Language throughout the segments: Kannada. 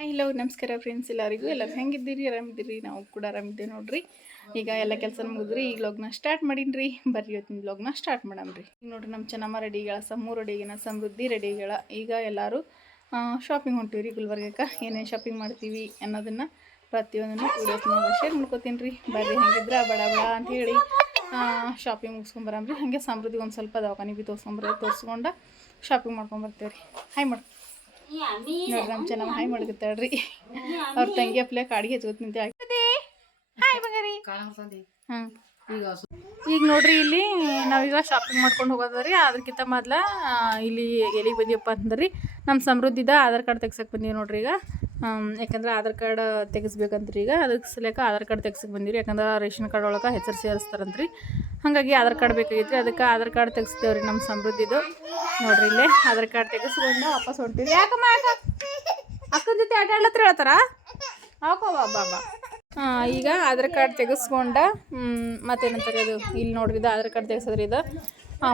ಹಲೋ ನಮಸ್ಕಾರ ಫ್ರೆಂಡ್ಸ್ ಎಲ್ಲರಿಗೂ. ಎಲ್ಲರೂ ಹೆಂಗಿದ್ದೀರಿ? ಆರಾಮಿದ್ದೀರಿ? ನಾವು ಕೂಡ ಆರಾಮಿದ್ದೀವಿ ನೋಡ್ರಿ. ಈಗ ಎಲ್ಲ ಕೆಲಸ ಮುಗಿದ್ರಿ. ಈಗ ಲಗ್ನ ಸ್ಟಾರ್ಟ್ ಮಾಡೀನಿ ಬರ್ರಿ ಇವತ್ತಿನ ಲಗ್ನ ಸ್ಟಾರ್ಟ್ ಮಾಡಮ್ರಿ ಈಗ ನೋಡ್ರಿ ನಮ್ಮ ಚೆನ್ನಮ್ಮ ರೆಡಿಗಳ ಸಮ್ಮು ರೆಡಿಗಿನ ಸಮೃದ್ಧಿ ರೆಡಿಗಳ ಈಗ ಎಲ್ಲರೂ ಶಾಪಿಂಗ್ ಹೊಂಟೀವಿ ರೀ ಗುಲ್ಬರ್ಗಕ್ಕೆ. ಏನೇನು ಶಾಪಿಂಗ್ ಮಾಡ್ತೀವಿ ಅನ್ನೋದನ್ನು ಪ್ರತಿಯೊಂದನ್ನು ವೀಡಿಯೋಸ್ನಾಗ ಶೇರ್ ಮಾಡ್ಕೋತೀನಿ ರೀ ಬರ್ರಿ ಹೆಂಗಿದ್ರೆ? ಬಡ ಬಡ ಅಂತ ಹೇಳಿ ಶಾಪಿಂಗ್ ಮುಗಿಸ್ಕೊಂಬರಮ್ರಿ ಹಾಗೆ ಸಮೃದ್ಧಿ ಒಂದು ಸ್ವಲ್ಪ ದವಾಖಾನೆ ಬಿ ತೋರಿಸ್ಕೊಂಬರ ತೋರಿಸ್ಕೊಂಡು ಶಾಪಿಂಗ್ ಮಾಡ್ಕೊಂಬರ್ತೀವಿ ರೀ ಹಾಯ್ ಮಾಡಿ ನೋಡ್ರಿ ನಮ್ಮ ಚೆನ್ನಾಗಿ ಹಾಯ್ ಮಾಡ್ಕೊತಾಳ್ರಿ ಅವ್ರ ತಂಗಿ ಅಪ್ಲೆ ಕಾಡಿಗೆ ಹಚ್ಕೋತ ನಿಂತೆ ಹಾಯ್ ಮಗರಿ ಹಾಂ. ಈಗ ನೋಡ್ರಿ ಇಲ್ಲಿ ನಾವೀಗ ಶಾಪಿಂಗ್ ಮಾಡ್ಕೊಂಡು ಹೋಗೋದ್ರಿ ಅದಕ್ಕಿಂತ ಮೊದ್ಲ ಇಲ್ಲಿ ಎಲ್ಲಿಗೆ ಬಂದಿಯಪ್ಪ ಅಂತಂದ್ರಿ. ನಮ್ಮ ಸಮೃದ್ಧಿದ ಆಧಾರ್ ಕಾರ್ಡ್ ತೆಗ್ಸಕ್ಕೆ ಬಂದೀವಿ ನೋಡ್ರಿ ಈಗ. ಯಾಕಂದ್ರೆ ಆಧಾರ್ ಕಾರ್ಡ್ ತೆಗಿಸ್ಬೇಕಂತ್ರಿ ಈಗ ಅದಕ್ಕೆ ಸಲಕ ಆಧಾರ್ ಕಾರ್ಡ್ ತೆಗ್ಸಕ್ಕೆ ಬಂದಿರಿ ಯಾಕಂದ್ರೆ ರೇಷನ್ ಕಾರ್ಡ್ ಒಳಗೆ ಹೆಸರು ಸೇರಿಸ್ತಾರಂತ್ರಿ ಹಾಗಾಗಿ ಆಧಾರ್ ಕಾರ್ಡ್ ಬೇಕಾಗಿತ್ತು ಅದಕ್ಕೆ ಆಧಾರ್ ಕಾರ್ಡ್ ತೆಗಿಸ್ತೇವ್ರಿ ನಮ್ಮ ಸಮೃದ್ಧಿದು. ನೋಡ್ರಿ ಇಲ್ಲೇ ಆಧಾರ್ ಕಾರ್ಡ್ ತೆಗೆಸ್ಕೊಂಡು ವಾಪಸ್ ಹೊಂಟಿವಿ ಯಾಕಮ್ಮ, ಯಾಕ? ಅಕ್ಕನ ಜೊತೆ ಆಟ ಆಡ್ಲತ್ರ ಹೇಳ್ತಾರ? ಹಾಕೋ ಬಾಬಾ ಈಗ ಆಧಾರ್ ಕಾರ್ಡ್ ತೆಗೆಸ್ಕೊಂಡ ಮತ್ತೇನಂತಾರೆ ಇದು? ಇಲ್ಲಿ ನೋಡ್ರಿ ಇದು ಆಧಾರ್ ಕಾರ್ಡ್ ತೆಗೆಸಿದ್ರಿ ಇದು.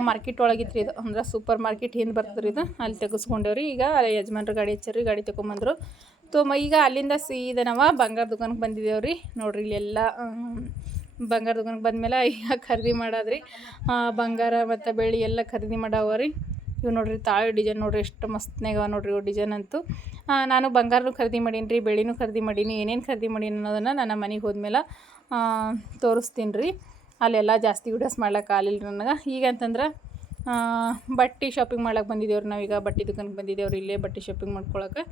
ಮಾರ್ಕೆಟ್ ಒಳಗಿತ್ರಿ ಇದು. ಅಂದ್ರೆ ಸೂಪರ್ ಮಾರ್ಕೆಟ್ ಹಿಂದೆ ಬರ್ತದ್ರಿ ಇದು. ಅಲ್ಲಿ ತೆಗೆಸ್ಕೊಂಡೇವ್ರಿ. ಈಗ ಯಜಮಾನ್ರು ಗಾಡಿ ಹಚ್ಚರಿ, ಗಾಡಿ ತೊಗೊಂಬಂದ್ರು. ತೊ ಈಗ ಅಲ್ಲಿಂದ ಸೀದ ನಾವು ಬಂಗಾರ ದುಕಾನಕ್ಕೆ ಬಂದಿದ್ದೇವ್ರಿ ನೋಡ್ರಿ ಇಲ್ಲೆಲ್ಲ ಬಂಗಾರ ದುಕಾನಕ್ಕೆ ಬಂದಮೇಲೆ ಈಗ ಖರೀದಿ ಮಾಡಾದ್ರಿ. ಬಂಗಾರ ಮತ್ತು ಬೆಳ್ಳಿ ಎಲ್ಲ ಖರೀದಿ ಮಾಡಾವ ರೀ ಇವು ನೋಡ್ರಿ ತಾಳು ಡಿಸೈನ್ ನೋಡ್ರಿ ಎಷ್ಟು ಮಸ್ತ್ನಾಗ ನೋಡ್ರಿ ಇವು ಡಿಸೈನ್ ಅಂತೂ. ನಾನು ಬಂಗಾರನು ಖರೀದಿ ಮಾಡೀನಿ ರೀ ಬೆಳ್ಳಿನೂ ಖರೀದಿ ಮಾಡೀನಿ, ಏನೇನು ಖರೀದಿ ಮಾಡೀನಿ ಅನ್ನೋದನ್ನು ನನ್ನ ಮನೆಗೆ ಹೋದ್ಮೇಲೆ ತೋರಿಸ್ತೀನಿ ರೀ ಅಲ್ಲೆಲ್ಲ ಜಾಸ್ತಿ ವಿಡಿಯೋಸ್ ಮಾಡ್ಲಿಕ್ಕೆ ಆಗಲಿಲ್ಲ ನನಗೆ. ಈಗ ಅಂತಂದ್ರೆ ಬಟ್ಟೆ ಶಾಪಿಂಗ್ ಮಾಡಕ್ಕೆ ಬಂದಿದ್ದೇವ್ರಿ ನಾವೀಗ. ಬಟ್ಟೆ ದುಕಾನ್ಗೆ ಬಂದಿದ್ದೇವ್ರಿ ಇಲ್ಲೇ ಬಟ್ಟೆ ಶಾಪಿಂಗ್ ಮಾಡ್ಕೊಳಕ್ಕೆ.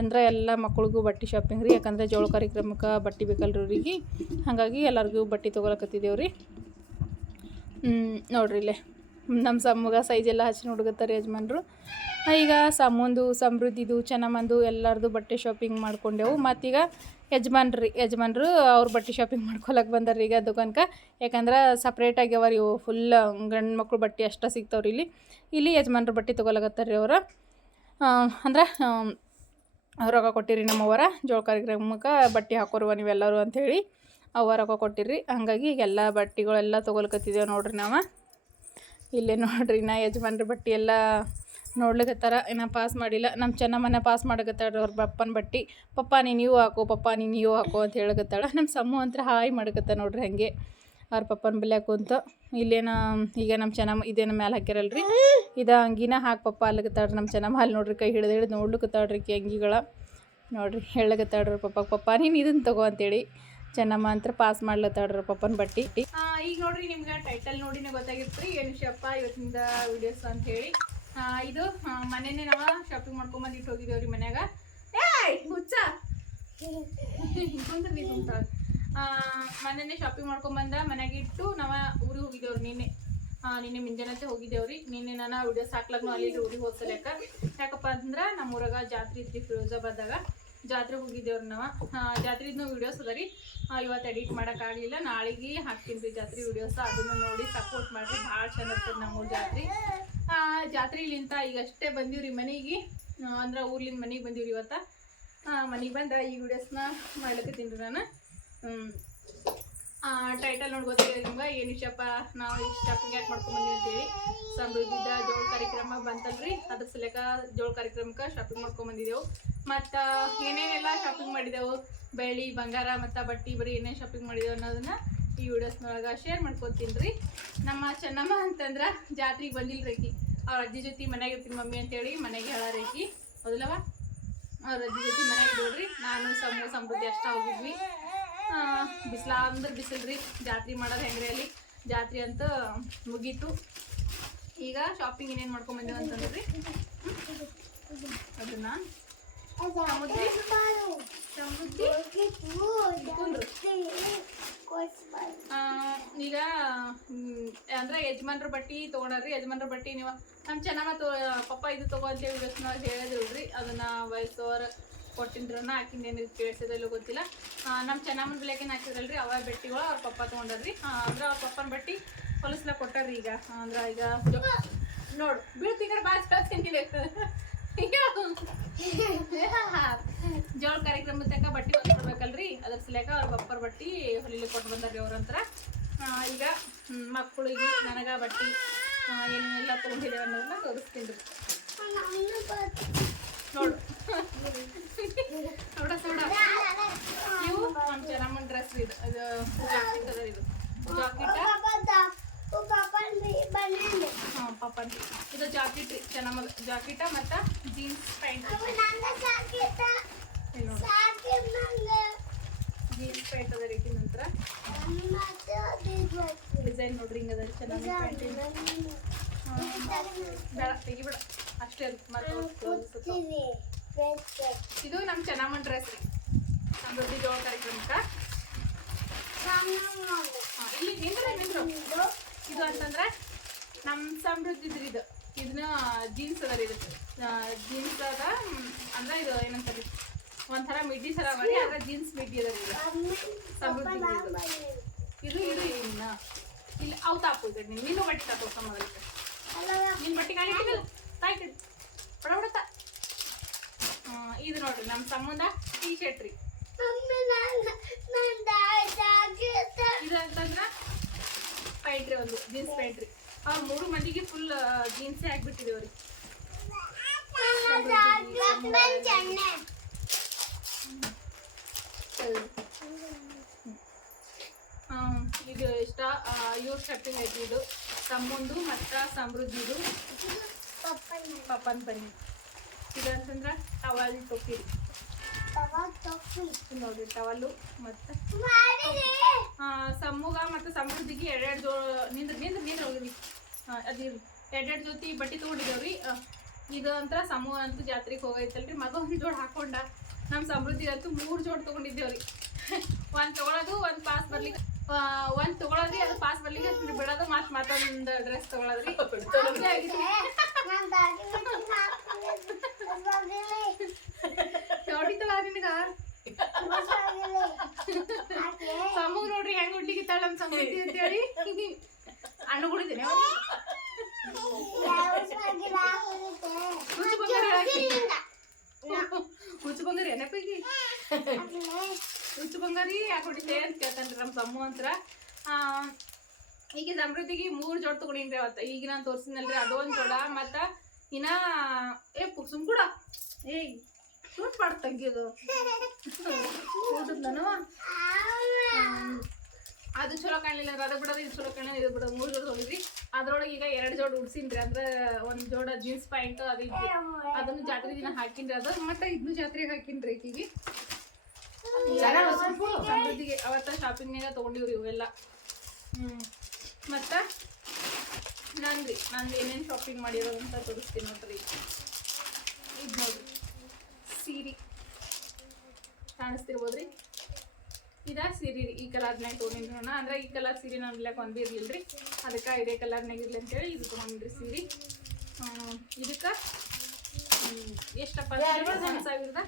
ಅಂದ್ರೆ ಎಲ್ಲ ಮಕ್ಳಿಗೂ ಬಟ್ಟೆ ಶಾಪಿಂಗ್ ರೀ. ಯಾಕಂದ್ರೆ ಜೋಳ ಕಾರ್ಯಕ್ರಮಕ್ಕೆ ಬಟ್ಟೆ ಬೇಕಲ್ರಿ ಅವ್ರಿಗೆ ಹಾಗಾಗಿ ಎಲ್ಲರಿಗೂ ಬಟ್ಟೆ ತೊಗೊಳಕತ್ತಿದ್ದೇವ್ರಿ. ನೋಡ್ರಿ ಇಲ್ಲೇ. ನಮ್ಮ ಸಮ್ಮಗ ಸೈಜ್ ಎಲ್ಲ ಹಚ್ಚಿ ನೋಡ್ಗತ್ತಾರೆ ಯಜಮಾನ್ರು. ಈಗ ಸಮ್ಮಂದು, ಸಮೃದ್ಧಿದು, ಚೆನ್ನಮ್ಮಂದು ಎಲ್ಲರದು ಬಟ್ಟೆ ಶಾಪಿಂಗ್ ಮಾಡ್ಕೊಂಡೆವು. ಮತ್ತೀಗ ಯಜಮಾನ್ರಿ, ಯಜಮಾನ್ರು ಅವ್ರ ಬಟ್ಟೆ ಶಾಪಿಂಗ್ ಮಾಡ್ಕೊಳಕ್ಕೆ ಬಂದಾರ ಈಗ ದುಖಾನ್ಕ ಯಾಕಂದ್ರೆ ಸಪ್ರೇಟ್ ಆಗ್ಯಾವ ರೀ ಇವು ಫುಲ್ ಗಂಡು ಮಕ್ಕಳು ಬಟ್ಟೆ ಅಷ್ಟ ಸಿಗ್ತಾವ್ರಿ ಇಲ್ಲಿ. ಇಲ್ಲಿ ಯಜಮಾನ್ರು ಬಟ್ಟೆ ತೊಗೊಳಕತ್ತಾರ ರೀ ಅವ್ರು ಅಂದ್ರೆ ರೊಕ್ಕ ಕೊಟ್ಟಿರಿ ನಮ್ಮವರ ಜೋಳ ಕಾರ್ಯಕ್ರಮಕ್ಕೆ ಬಟ್ಟೆ ಹಾಕೋರುವ ನೀವೆಲ್ಲರೂ ಅಂಥೇಳಿ ಅವ ರೊಕ್ಕ ಕೊಟ್ಟಿರಿ ಹಂಗಾಗಿ ಎಲ್ಲ ಬಟ್ಟೆಗಳೆಲ್ಲ ತೊಗೊಳಕತ್ತಿದ್ದೇವೆ ನೋಡ್ರಿ ನಾವು. ಇಲ್ಲೇ ನೋಡ್ರಿ ನಾ ಯಜಮಾನ್ರ ಬಟ್ಟೆ ಎಲ್ಲ ನೋಡ್ಲಿಕತ್ತಾರ ಇನ್ನು ಪಾಸ್ ಮಾಡಿಲ್ಲ. ನಮ್ಮ ಚೆನ್ನಮ್ಮನ ಪಾಸ್ ಮಾಡಕತ್ತಾಳ ಅವ್ರ ಪಪ್ಪನ ಬಟ್ಟಿ. ಪಪ್ಪ, ನೀನು ನೀವು ಹಾಕೋ, ಪಪ್ಪ, ನೀನು ನೀವು ಹಾಕೋ ಅಂತ ಹೇಳಕತ್ತಾಳ. ನಮ್ಮ ಸಮ್ಮು ಅಂತ ಹಾಯ್ ಮಾಡಕತ್ತ ನೋಡ್ರಿ ಹಾಗೆ. ಅವ್ರ ಪಪ್ಪನ ಬಲ್ಲೆ ಕುಂತ ಇಲ್ಲೇನ, ಈಗ ನಮ್ಮ ಚೆನ್ನಮ್ಮ ಇದೇನ ಮ್ಯಾಲೆ ಹಾಕ್ಯಾರಲ್ರಿ. ಇದು ಅಂಗಿನ ಹಾಕಿ ಪಪ್ಪ ಅಲ್ಲಕತ್ತಾಳ್ರಿ ನಮ್ಮ ಚೆನ್ನಮ್ಮ. ಅಲ್ಲಿ ನೋಡ್ರಿ ಕೈ ಹಿಡಿದು ಹಿಡಿದು ನೋಡ್ಲಿಕತ್ತಾಳ್ರಿ ಕಿ ಅಂಗಿಗಳ. ನೋಡ್ರಿ ಹೇಳಕತ್ತಾಳ್ರಿ ಪಪ್ಪ ಪಪ್ಪ, ನೀನು ಇದನ್ನ ತಗೋ ಅಂತೇಳಿ ಚೆನ್ನಮ್ಮ ಅಂತ ಪಾಸ್ ಮಾಡ್ಲತ್ತಾಳ್ರಿ ಪಪ್ಪನ ಬಟ್ಟಿ. ಈಗ ನೋಡ್ರಿ ನಿಮ್ಗೆ ಟೈಟಲ್ ನೋಡಿನೇ ರೀ ಏನು ವಿಷಯಪ್ಪ ಇವತ್ತಿಂದ ವಿಡಿಯೋಸ್ ಅಂತ ಹೇಳಿ. ಇದು ಮನೇನೆ ಮನೆನೇ ನಾವು ಶಾಪಿಂಗ್ ಮಾಡ್ಕೊಂಬಂದು ಇಟ್ಟು ಹೋಗಿದ್ದೇವ್ರಿ ಮನ್ಯಾಗ. ಏಯ್ ಹುಚ್ಚ! ಕುಂದ್ರಿ ನೀ ಕುಂತಾಳ. ಆ, ಮನೆನೇ ಶಾಪಿಂಗ್ ಮಾಡ್ಕೊಂಬಂದ ಮನೆಗೆ ಇಟ್ಟು ನಾವ ಊರಿಗೆ ಹೋಗಿದ್ದೇವ್ರಿ ನಿನ್ನೆ. ನಿನ್ನೆ ಮುಂಜಾನೆ ಹೋಗಿದ್ದೇವ್ರಿ ನಿನ್ನೆ ನಾನು ವಿಡಿಯೋಸ್ ಹಾಕ್ಲಾಗ್ನು ಅಲ್ಲಿ ಊರಿಗೆ ಹೋಗ್ಸಲೇಕ ಯಾಕಪ್ಪ ಅಂದ್ರೆ ನಮ್ಮ ಊರಾಗ ಜಾತ್ರೆ ಇತ್ತು ಫಿರೋಜಾಬಾದಾಗ ಜಾತ್ರೆಗೆ ಹೋಗಿದ್ದೇವ್ರಿ ನಾವು. ಜಾತ್ರೆದು ವಿಡಿಯೋಸ್ ಅದ ರೀ. ಇವತ್ತು ಎಡಿಟ್ ಮಾಡೋಕ್ಕಾಗಲಿಲ್ಲ ನಾಳೆಗೆ ಹಾಕ್ತೀನಿ ರೀ ಜಾತ್ರೆ ವಿಡಿಯೋಸ್ ಅದನ್ನು ನೋಡಿ ಸಪೋರ್ಟ್ ಮಾಡಿರಿ. ಭಾಳ ಚೆಂದ ಇರ್ತದೆ ನಮ್ಮೂರ ಜಾತ್ರೆ. ಜಾತ್ರೆಲಿಂತ ಈಗ ಅಷ್ಟೇ ಬಂದೀವ್ರಿ ಮನೆಗೆ. ಅಂದ್ರೆ ಊರ್ಲಿಂದ ಮನೆಗೆ ಬಂದೀವ್ರಿ ಇವತ್ತು. ಮನೆಗೆ ಬಂದ ಈ ವಿಡಿಯೋಸ್ನ ಮಾಡ್ಲಕತ್ತೀನಿ ರೀ ನಾನು. ಟೈಟಲ್ ನೋಡಿ ಗೊತ್ತಿಲ್ಲ ನಿಮ್ಗೆ? ಏನು ಇಷ್ಟಪ್ಪ ನಾವು ಇಷ್ಟು ಯಾಕೆ ಮಾಡ್ಕೊಂಡ್ ಬಂದೀವಿ ಅಂತೇಳಿ. ಸಮೃದ್ಧಿದ ಜೋಳ ಕಾರ್ಯಕ್ರಮ ಬಂತಲ್ರಿ. ಅದ್ರ ಸಲಕ ಜೋಳ ಕಾರ್ಯಕ್ರಮಕ್ಕೆ ಶಾಪಿಂಗ್ ಮಾಡ್ಕೊಂಡ್ ಬಂದಿದ್ದೆವು. ಮತ್ತು ಏನೇನೆಲ್ಲ ಶಾಪಿಂಗ್ ಮಾಡಿದೆವು? ಬೆಳ್ಳಿ, ಬಂಗಾರ, ಮತ್ತು ಬಟ್ಟಿ, ಬರೀ ಏನೇನು ಶಾಪಿಂಗ್ ಮಾಡಿದೆವು ಅನ್ನೋದನ್ನ ಈ ವಿಡಿಯೋಸ್ನೊಳಗೆ ಶೇರ್ ಮಾಡ್ಕೊತೀನಿ ರೀ ನಮ್ಮ ಚೆನ್ನಮ್ಮ ಅಂತಂದ್ರೆ ಜಾತ್ರೆಗೆ ಬಂದಿಲ್ಲ ರೇಕಿ ಅವ್ರ ಅಜ್ಜಿ ಜೊತೆ ಮನೆಗೆ ಇರ್ತೀನಿ ಮಮ್ಮಿ ಅಂತೇಳಿ ಮನೆಗೆ ಹೇಳ ರೇಕಿ ಹೌದಲ್ಲವ? ಅವ್ರ ಅಜ್ಜಿ ಜೊತೆ ಮನೆಗೆ ನೋಡ್ರಿ ನಾನು ಸಮ, ಸಮೃದ್ಧಿ ಅಷ್ಟ ಹೋಗಿದ್ವಿ. ಬಿಸಿಲ ಅಂದ್ರೆ ಬಿಸಿಲು ರೀ ಜಾತ್ರೆ ಮಾಡೋದು ಹೆಂಗ್ರಿ ಅಲ್ಲಿ? ಜಾತ್ರೆ ಅಂತ ಮುಗೀತು. ಈಗ ಶಾಪಿಂಗ್ ಏನೇನು ಮಾಡ್ಕೊಂಡ್ ಅಂತಂದ್ರೆ? ಅಂತಂದ್ರಿ ಅದನ್ನ ಈಗ ಅಂದ್ರೆ ಯಜಮಾನ್ರ ಬಟ್ಟಿ ತಗೊಂಡ್ರಿ ಯಜಮಾನ್ರ ಬಟ್ಟಿ ನೀವು. ನಮ್ಮ ಚೆನ್ನಮ್ಮ ತೊ, ಪಪ್ಪ ಇದು ತಗೋ ಅಂತ ಹೇಳಿ ವಿಡಿಯೋಸ್ನಾಗ ಹೇಳಿದ್ರಿ ಅದನ್ನ ವಯಸ್ಸೋರ್ ಕೊಟ್ಟಿದ್ರನ್ನ ಹಾಕಿಂದೇನು ಕೇಳಿಸೋದಿಲ್ಲ ಗೊತ್ತಿಲ್ಲ. ನಮ್ಮ ಚೆನ್ನಮ್ಮನ ಬೆಲೆಗೆ ಹಾಕಿದ್ರಲ್ರಿ ಅವ ಬಟ್ಟಿಗಳು, ಅವ್ರ ಪಪ್ಪ ತಗೊಂಡ್ರಿ ಅಂದ್ರೆ ಅವ್ರ ಪಪ್ಪನ ಬಟ್ಟಿ ಹೊಲಸ್ಲ ಕೊಟ್ಟಾರ್ರಿ ಈಗ. ಅಂದ್ರೆ ಈಗ, ನೋಡು ಬೀಳ್ತಿಗಾರ ಬಾಸ್ ಕಳ್ತೀನಿ ಜೋಳ ಕಾರ್ಯಕ್ರಮ ತಕ್ಕ ಬಟ್ಟೆ ಕೊಡ್ಬೇಕಲ್ರಿ ಅದ್ರ ಸಲಕ ಅವ್ರ ಬಪ್ಪರ್ ಬಟ್ಟಿ ಹೊಲಿಲಿ ಕೊಟ್ಟು ಬಂದಾರ್ರಿ ಅವ್ರಂತರ ಈಗ ಮಕ್ಕಳಿಗೆ ನನಗ ಬಟ್ಟಿ ಏನೆಲ್ಲ ತೊಗೊಂಡಿದ್ದೇವೆ ಅನ್ನೋದನ್ನ ತೋರಿಸ್ತೀನಿ ನೋಡು. ನೋಡ ಸೋಡ ಇವು ನಮ್ಮ ಚೆನ್ನಮ್ಮನ ಡ್ರೆಸ್ ಇದು. ಅದು ಜಾಕೆಟ್ ಇದು. ಜಾಕೆಟ್ ಪಪ್ಪನ್ ಇದು ಜಾಕೆಟ್ ರೀ ಚೆನ್ನಮ್ಮ ಜಾಕೆಟ ಮತ್ತ ಜೀನ್ಸ್ ಪ್ಯಾಂಟ್ ಜೀನ್ಸ್ ಪ್ಯಾಂಟ್ ಅದ ರೀತಿ ನಂತರ. ಡಿಸೈನ್ ನೋಡ್ರಿ ಹಿಂಗದ ಚೆನ್ನಾಗಿ ಬೇಡ ತೆಗಿಬೇಡ. ಅಷ್ಟೇ ಇದು ನಮ್ಮ ಚೆನ್ನಮ್ಮ ಡ್ರೆಸ್ ರೀ. ನಮ್ಮ ದೊಡ್ಡ ಜೋಳ ಕಾರ್ಯಕ್ರಮಕ್ಕೆ. ಇಲ್ಲಿ ನಿಂದ್ರೆ ನಿಂದ್ರು ಇದು? ಅಂತಂದ್ರೆ ನಮ್ಮ ಸಮೃದ್ಧಿ ಇದು ಇದನ್ನ ಜೀನ್ಸ್ ಅದ ರೀ ಇದಕ್ಕೆ. ಜೀನ್ಸ್ ಅದ ಮ್, ಅಂದ್ರೆ ಇದು ಏನಂತಾರೆ ಒಂಥರ ಮಿಡ್ಡಿ ಸರ ಮಾಡಿ ಅದ್ರ ಜೀನ್ಸ್ ಮಿಡ್ಡಿ ಅದ ಇದು. ಇದು. ಇನ್ನ. ಇಲ್ಲಿ ಅವು ತಾಪೋಸಿಟ್ ನೀನು ನೀನು ಬಟ್ಟೆ ತಾಪು ಸಮಾಜಕ್ಕೆ ನಿನ್ನ ಬಟ್ಟೆ ಇಟ್ಟಿಲ್ಲ ತಾಯ್ತು ಬಡ ಬಡತ ಇದು ನೋಡ್ರಿ ನಮ್ಮ ಸಂಬಂಧ ಟೀ ಶರ್ಟ್ ರೀ. ಇದು ಅಂತಂದ್ರೆ ಪ್ಯಾಂಟ್ ರೀ ಒಂದು ಜೀನ್ಸ್ ಪ್ಯಾಂಟ್ ರೀ ಆ ಮೂರು ಮಂದಿಗೆ ಫುಲ್ ಜೀನ್ಸೇ ಆಗ್ಬಿಟ್ಟಿದೇವ್ರಿ ಇದು ಇಷ್ಟ. ಇವ್ರ ಶಾಪಿಂಗ್ ಐತಿ ಇದು. ತಮ್ಮಂದು ಮತ್ತು ಸಮೃದ್ಧಿದು ಪಪ್ಪನ್ ಬನ್ನಿ ಇದು ಅಂತಂದ್ರ ಟವಲ್ ಟೊಪ್ಪಿ ನೋಡ್ರಿ ಟವಲ್ಲು ಮತ್ತು ಸಮ್ಮುಗ ಮತ್ತು ಸಮೃದ್ಧಿಗೆ ಎರಡೆರಡು ನಿಂದ್ರ ನಿಂದ್ರ ನಿಂದ್ರ ಹೋಗಿರಿ. ಅದಿರಿ. ಎರಡೆರಡು ಜೊತೆ ಬಟ್ಟೆ ತೊಗೊಂಡಿದ್ದೇವ್ರಿ ಇದು ಅಂತ ಸಮೂಹ ಅಂತೂ ಜಾತ್ರೆಗೆ ಹೋಗೈತಲ್ರಿ ಮತ್ತೊಂದು ಜೋಡ್ ಹಾಕೊಂಡ ನಮ್ಮ ಸಮೃದ್ಧಿ ಅಂತೂ ಮೂರು ಜೋಡ್ ತೊಗೊಂಡಿದ್ದೇವ್ರಿ ಒಂದು ತೊಗೊಳೋದು ಒಂದು ಪಾಸ್ ಬರ್ಲಿಕ್ಕೆ ಒಂದು ತೊಗೊಳೋದ್ರಿ ಅದು ಪಾಸ್ ಅದ್ನ ಬಿಡೋದು ಮತ್ತೆ ಮತ್ತೊಂದು ಡ್ರೆಸ್ ತೊಗೊಳೋದ್ರಿ ನೋಡಿತ್ತಲ್ಲ ನಿನಗ ಸಮೂಹ ನೋಡ್ರಿ ಹೆಂಗ್ ಹುಡ್ಲಿಕ್ಕಿತ್ತಾಳ ನಮ್ಮ ಸಮೃದ್ಧಿ ಅಂತೇಳಿ ಹಣ್ಣು ಕುಡಿತೀನಿ ಹುಚ್ಚು ಬಂಗಾರಿ ಹಾಕಿ ಹುಚ್ಚು ಬಂಗಾರಿ ಏನಪ್ಪಿಗೆ ಹುಚ್ಚು ಬಂಗಾರಿ ಯಾಕೆ ಹೊಡಿತೆ ಅಂತ ಕೇಳ್ತಾನ್ರಿ ಅಂತರ ಈಗ ಸಮೃದ್ಧಿಗೆ ಮೂರು ಜೋಡ್ ತಗೊಂಡಿನ್ರಿ ಅವತ್ತ. ಈಗ ನಾನು ತೋರಿಸಿನಲ್ರಿ ಅದೊಂದು ಜೋಡ. ಮತ್ತ ಇನ್ನ, ಏ ಸುಮ್ ಕೂಡ. ಏ ಸೂಟ್ ಮಾಡಿ ತೆಗಿಯೋದು ಅದು ಚಲೋ ಕಾಣಲಿಲ್ಲ ಅದು ಬಿಡೋದು, ಇದು ಚಲೋ ಕಾಣಲಿಲ್ಲ ಇದು ಬಿಡೋದು. ಮೂರು ಜೋಡ್ ಹೋಗಿದ್ರಿ ಅದ್ರೊಳಗೆ ಈಗ ಎರಡು ಜೋಡ್ ಉಡ್ಸಿನ್ರಿ. ಅಂದ್ರೆ ಒಂದು ಜೋಡ ಜೀನ್ಸ್ ಪ್ಯಾಂಟ್ ಅದು ಅದನ್ನು ಜಾತ್ರೆ ದಿನ ಹಾಕಿನ್ರಿ. ಅದು ಮತ್ತೆ ಇದನ್ನು ಜಾತ್ರೆಗೆ ಹಾಕಿನ್ರಿ ಈಕಿಗೆ. ಸಮೃದ್ಧಿಗೆ ಅವತ್ತ ಶಾಪಿಂಗ್ನಾಗ ತೊಗೊಂಡಿವ್ರಿ ಇವೆಲ್ಲ. ಹ್ಮ್. ಮತ್ತ? ನಂದ್ರಿ ನಂದು ಏನೇನು ಶಾಪಿಂಗ್ ಮಾಡಿರೋದು ಅಂತ ತೋರಿಸ್ತೀನಿ ನೋಡ್ರಿ. ಇದು ನೋಡ್ರಿ. ಸೀರೆ. ಕಾಣಿಸ್ತಿರ್ಬೋದ್ರಿ? ಇದ ಸೀರೆ ರೀ ಈ ಕಲರ್ನಾಗ ತೊಗೊಂಡಿನ್ರಿ ನಾನು ಅಂದ್ರೆ ಈ ಕಲರ್ ಸೀರೆ ನಾನು ಇಲ್ಲಕ್ಕೆ ಒಂದೇ ಇರ್ಲಿಲ್ರಿ ಅದಕ್ಕೆ ಇದೇ ಕಲರ್ನಾಗ ಇರ್ಲಿ ಅಂತೇಳಿ ಇದು ತೊಗೊಂಡ್ರಿ ಸೀರೆ. ಇದಕ್ಕೆ ಎಷ್ಟಪ್ಪ? ಒಂದ್ ಸಾವಿರದ?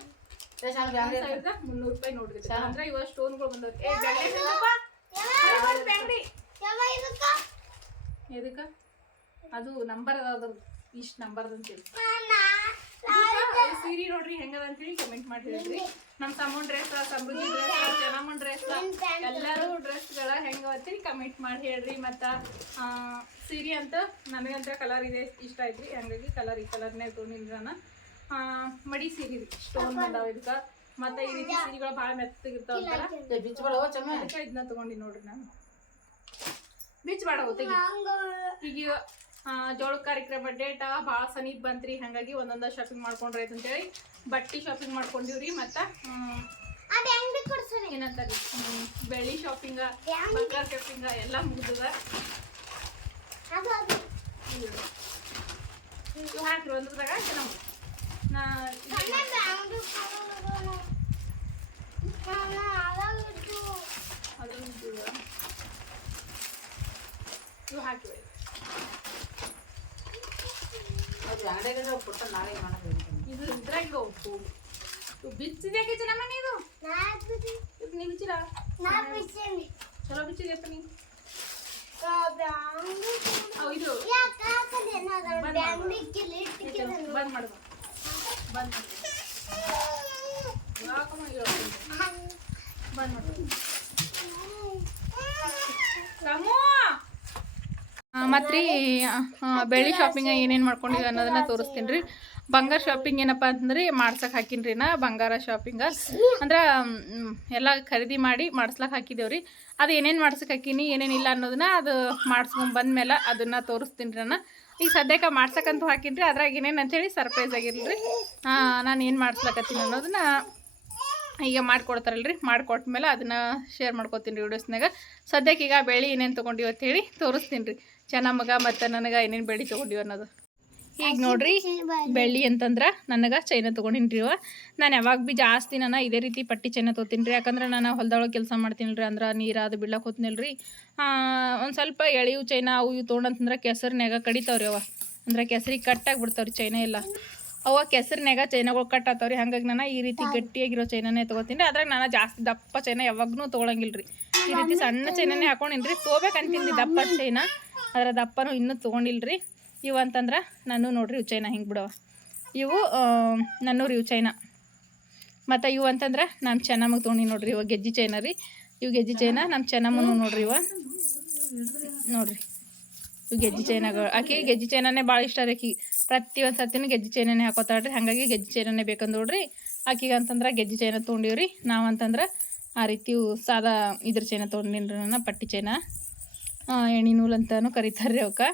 ಮುನ್ನೂರು ರೂಪಾಯಿ ನೋಡ್ರಿ ಅಂದ್ರೆ ಇವ ಸ್ಟೋನ್ಗಳು ಬಂದವ್ರಿ ಏ ಬ್ಯಾಂಗ್ಳೂರ್? ಎದಕ್ಕ? ಅದು ನಂಬರ್ ಅದ ಇಷ್ಟು ನಂಬರ್ ಅಂತೇಳಿ ಸೀರೆ ನೋಡ್ರಿ ಹೆಂಗದ ಅಂತೇಳಿ ಕಮೆಂಟ್ ಮಾಡಿ ಹೇಳ್ರಿ ನಮ್ಮ ತಮ್ಮನ ಡ್ರೆಸ್ ಸಮೃದ್ಧಿ ಡ್ರೆಸ್ ಜನಮ್ಮನ್ ಡ್ರೆಸ್ ಎಲ್ಲರೂ ಡ್ರೆಸ್ಗಳ ಹೆಂಗವ ಅಂತೇಳಿ ಕಮೆಂಟ್ ಮಾಡಿ ಹೇಳ್ರಿ. ಮತ್ತ ಆ, ಸೀರೆ ಅಂತ ನನಗಂತ ಕಲರ್ ಇದೆ. ಇಷ್ಟ ಐತ್ರಿ ಹಂಗಾಗಿ ಕಲರ್ ಈ ಕಲರ್ನೇ ತೊಗೊಂಡಿನಿ ನಾನು. ಮಡಿ ಸೀರೆ ಸ್ಟೋನ್ ಬಂದಾವ ಇದಕ್ಕ. ಮತ್ತೆ ಈ ರೀತಿ ಸೀರೆಗಳು ಭಾಳ ಮೆತ್ತಗಿರ್ತಾವಲ್ಲ ಅದಕ್ಕೆ ಇದನ್ನ ತಗೊಂಡಿ ನೋಡ್ರಿ ನಾನು. ಬಿಚ್ ಬೇಡ ತೆಗಿ. ಈಗ ಜೋಳ ಕಾರ್ಯಕ್ರಮ ಡೇಟ ಭಾಳ ಸಮೀಪ ಬಂತ್ರಿ. ಹಾಗಾಗಿ ಒಂದೊಂದ ಶಾಪಿಂಗ್ ಮಾಡ್ಕೊಂಡ್ರೆ ಆಯ್ತು ಅಂತೇಳಿ. ಬಟ್ಟೆ ಶಾಪಿಂಗ್ ಮಾಡ್ಕೊಂಡಿವ್ರಿ. ಮತ್ತು ಏನಂತ ಬೆಳ್ಳಿ ಶಾಪಿಂಗ ಬಂಗಾರ ಶಾಪಿಂಗ ಎಲ್ಲ ಮುಗಿದ ಹಾಕ್ರಿ ಒಂದ್ರದಾಗ ನಾ ಇದು- ಅದು ಇದು ಇವು ಹಾಕಿವೆ ಇದು ಇದ್ರಾಗ ಉಪ್ಪು ಬಿಚ್ಚಿದೆ ಕಿಚನ ಮನೆ ಇದು ಇದು ನೀವು ಬಿಚ್ಚಿರ ಚಲೋ ಬಿಚ್ಚಿದೆಪ್ಪ ನೀ ಅವು ಇದು ಬಂದ್ ಮಾಡು ಮತ್ತು ರೀ ಬೆಳ್ಳಿ ಶಾಪಿಂಗ್ ಏನೇನು ಮಾಡ್ಕೊಂಡಿದ್ದೆ ಅನ್ನೋದನ್ನ ತೋರಿಸ್ತೀನಿ ರೀ. ಬಂಗಾರ ಶಾಪಿಂಗ್ ಏನಪ್ಪ ಅಂತಂದ್ರೆ ಮಾಡ್ಸಕ್ಕೆ ಹಾಕಿನ್ರಿ ನಾ, ಬಂಗಾರ ಶಾಪಿಂಗ ಅಂದ್ರೆ ಎಲ್ಲ ಖರೀದಿ ಮಾಡಿ ಮಾಡ್ಸ್ಲಕ್ಕೆ ಹಾಕಿದ್ದೇವ್ರಿ ಅದು ಏನೇನು ಮಾಡ್ಸಕ್ಕೆ ಹಾಕೀನಿ ಏನೇನಿಲ್ಲ ಅನ್ನೋದನ್ನ ಅದು ಮಾಡಿಸ್ಕೊಂಡ್ ಬಂದ್ಮೇಲೆ ಅದನ್ನು ತೋರಿಸ್ತೀನಿ ರೀ ನಾನು ಈಗ ಸದ್ಯಕ್ಕೆ ಮಾಡ್ಸಕ್ಕಂತೂ ಹಾಕಿನ್ರಿ ಅದ್ರಾಗ ಏನೇನು ಅಂತೇಳಿ ಸರ್ಪ್ರೈಸ್ ಆಗಿರಲಿ. ನಾನು ಏನು ಮಾಡ್ಸ್ಲಕತ್ತೀನಿ ಅನ್ನೋದನ್ನ ಈಗ ಮಾಡ್ಕೊಡ್ತಾರಲ್ರಿ, ಮಾಡಿಕೊಟ್ಮೇಲೆ ಅದನ್ನ ಶೇರ್ ಮಾಡ್ಕೊತೀನಿ ರೀ ವಿಡಿಯೋಸ್ನಾಗ ಸದ್ಯಕ್ಕೆ ಈಗ ಬೆಳೆ ಏನೇನು ತೊಗೊಂಡಿವಿ ಹೇಳಿ ತೋರಿಸ್ತೀನಿ ರೀ ಚೆನ್ನಮ್ಮಗ ಮಗ ಮತ್ತು ನನಗೆ ಏನೇನು ಬೆಳೆ ತೊಗೊಂಡಿವಿ ಅನ್ನೋದು. ಈಗ ನೋಡ್ರಿ ಬೆಳ್ಳಿ ಅಂತಂದ್ರೆ ನನಗೆ ಚೈನ ತಗೊಂಡಿನ್ರಿ ಇವ ನಾನು ಯಾವಾಗ ಭೀ ಜಾಸ್ತಿ ನಾನು ಇದೇ ರೀತಿ ಪಟ್ಟಿ ಚೈನ ತೊಗೊತೀನಿ ರೀ ಯಾಕಂದ್ರೆ ನಾನು ಹೊಲ್ದೊಳಗೆ ಕೆಲಸ ಮಾಡ್ತೀನಿ ರೀ ಅಂದ್ರೆ ನೀರು ಅದು ಬಿಡ್ಲಕ್ಕೆ ಹೋತ್ನಿಲ್ಲ ರೀ ಒಂದು ಸ್ವಲ್ಪ ಎಳೆಯು ಚೈನ ಅವು ಇವು ತೊಗೊಂಡಂತಂದ್ರೆ ಕೆಸರಿನ್ಯಾಗ ಕಡಿತಾವ್ರಿ ಅವ. ಅಂದ್ರೆ ಕೆಸರಿಗೆ ಕಟ್ಟಾಗಿ ಬಿಡ್ತಾವ್ರಿ ಚೈನ ಎಲ್ಲ. ಅವ ಕೆಸರಿನ್ಯಾಗ ಚೈನಗಳು ಕಟ್ ಆತಾವ್ರಿ. ಹಾಗಾಗಿ ನಾನು ಈ ರೀತಿ ಗಟ್ಟಿಯಾಗಿರೋ ಚೈನನೇ ತೊಗೋತೀನಿ ರೀ ಅದ್ರಾಗ ನಾನು ಜಾಸ್ತಿ ದಪ್ಪ ಚೈನ ಯಾವಾಗೂ ತೊಗೊಳಂಗಿಲ್ಲ ರೀ ಈ ರೀತಿ ಸಣ್ಣ ಚೈನನೇ ಹಾಕೊಂಡಿನಿ ರೀ ತೊಗೋಬೇಕಂತೀನಿ ದಪ್ಪ ಚೈನ. ಅದರ ದಪ್ಪನೂ ಇನ್ನೂ ತೊಗೊಂಡಿಲ್ಲ ರೀ ಇವು ಅಂತಂದ್ರೆ ನಾನು ನೋಡ್ರಿ, ಇವು ಚೈನ, ಹಿಂಗೆ ಬಿಡವ. ಇವು ನನ್ನೂರು ಇವು ಚೈನ. ಮತ್ತು ಇವು ಅಂತಂದ್ರೆ ನಮ್ಮ ಚೆನ್ನಮ್ಮಗೆ ತೊಗೊಂಡು ನೋಡ್ರಿ, ಇವ ಗೆಜ್ಜಿ ಚೈನ ರೀ. ಇವು ಗೆಜ್ಜಿ ಚೈನ ನಮ್ಮ ಚೆನ್ನಮ್ಮನು ನೋಡ್ರಿ ಇವ. ನೋಡ್ರಿ, ಇವು ಗೆಜ್ಜಿ ಚೈನಗಳು. ಆಕೆ ಗೆಜ್ಜಿ ಚೈನನೇ ಭಾಳ ಇಷ್ಟ ರೀ ಆಕಿ. ಪ್ರತಿ ಒಂದು ಸರ್ತಿನೂ ಗೆಜ್ಜಿ ಚೈನನೇ ಹಾಕೋತಾಳ್ರಿ. ಹಾಗಾಗಿ ಗೆಜ್ಜಿ ಚೈನನೇ ಬೇಕಂದ್ ನೋಡ್ರಿ. ಆಕಿಗೆ ಅಂತಂದ್ರೆ ಗೆಜ್ಜಿ ಚೈನ ತೊಗೊಂಡಿವ್ರಿ. ನಾವು ಅಂತಂದ್ರೆ ಆ ರೀತಿ ಸಾದಾ ಇದ್ರ ಚೈನ ತೊಗೊಂಡಿನ್ರಿ ನಾನು ಪಟ್ಟಿ ಚೈನ. ಎಣ್ಣೆ ನೂಲು ಅಂತಾನು ಕರೀತಾರೆ ರೀ ಅವಕ್ಕೆ.